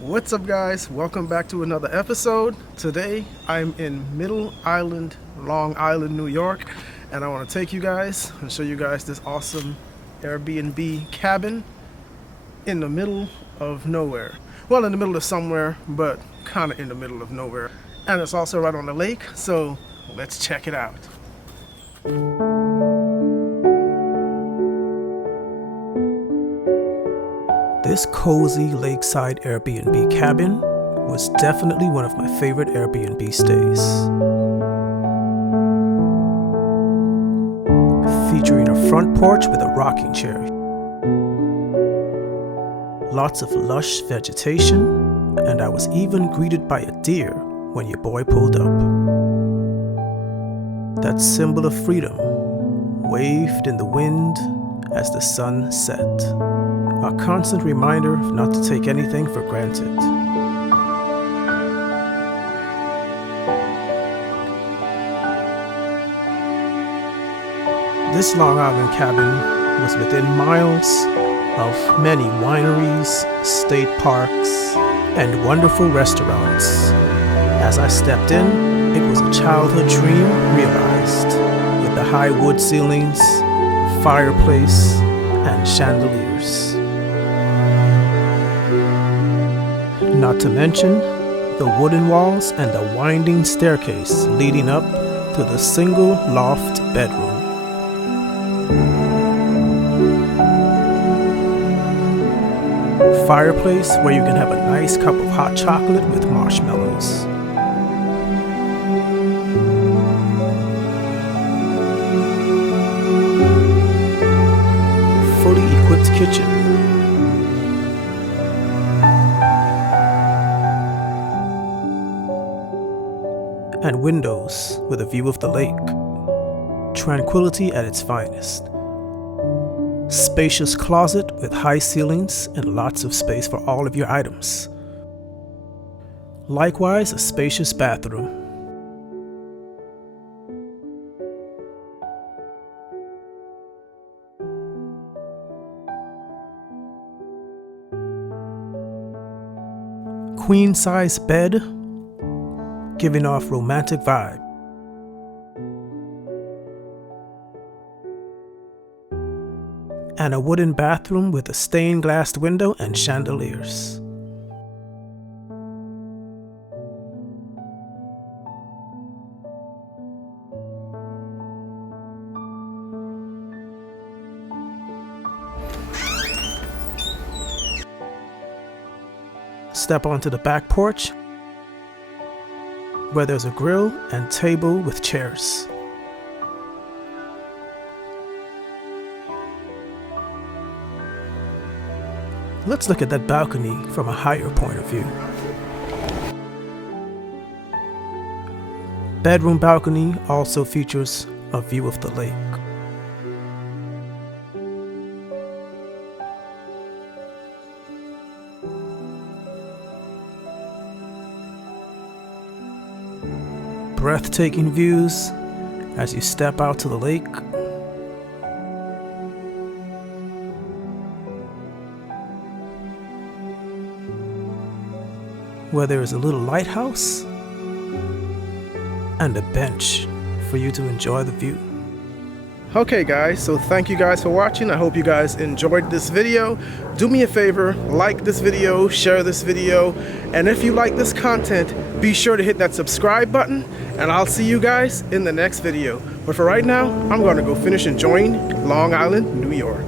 What's up, guys? Welcome back to another episode. Today I'm in Middle Island, Long Island, New York, and I want to take you guys and show you guys this awesome Airbnb cabin in the middle of nowhere. Well, in the middle of somewhere, but kind of in the middle of nowhere. And it's also right on the lake, so let's check it out. This cozy lakeside Airbnb cabin was definitely one of my favorite Airbnb stays. Featuring a front porch with a rocking chair. Lots of lush vegetation, and I was even greeted by a deer when your boy pulled up. That symbol of freedom waved in the wind as the sun set. A constant reminder not to take anything for granted. This Long Island cabin was within miles of many wineries, state parks, and wonderful restaurants. As I stepped in, it was a childhood dream realized, with the high wood ceilings, fireplace, and chandeliers. Not to mention the wooden walls and the winding staircase leading up to the single loft bedroom. Fireplace where you can have a nice cup of hot chocolate with marshmallows. Fully equipped kitchen. And windows with a view of the lake. Tranquility at its finest. Spacious closet with high ceilings and lots of space for all of your items. Likewise, a spacious bathroom. Queen-size bed, giving off romantic vibe. And a wooden bathroom with a stained glass window and chandeliers. Step onto the back porch, where there's a grill and table with chairs. Let's look at that balcony from a higher point of view. Bedroom balcony also features a view of the lake. Breathtaking views as you step out to the lake. Where there is a little lighthouse and a bench for you to enjoy the view. Okay guys, so thank you guys for watching. I hope you guys enjoyed this video. Do me a favor, like this video, share this video, and if you like this content, be sure to hit that subscribe button, and I'll see you guys in the next video. But for right now, I'm gonna go finish enjoying Long Island, New York.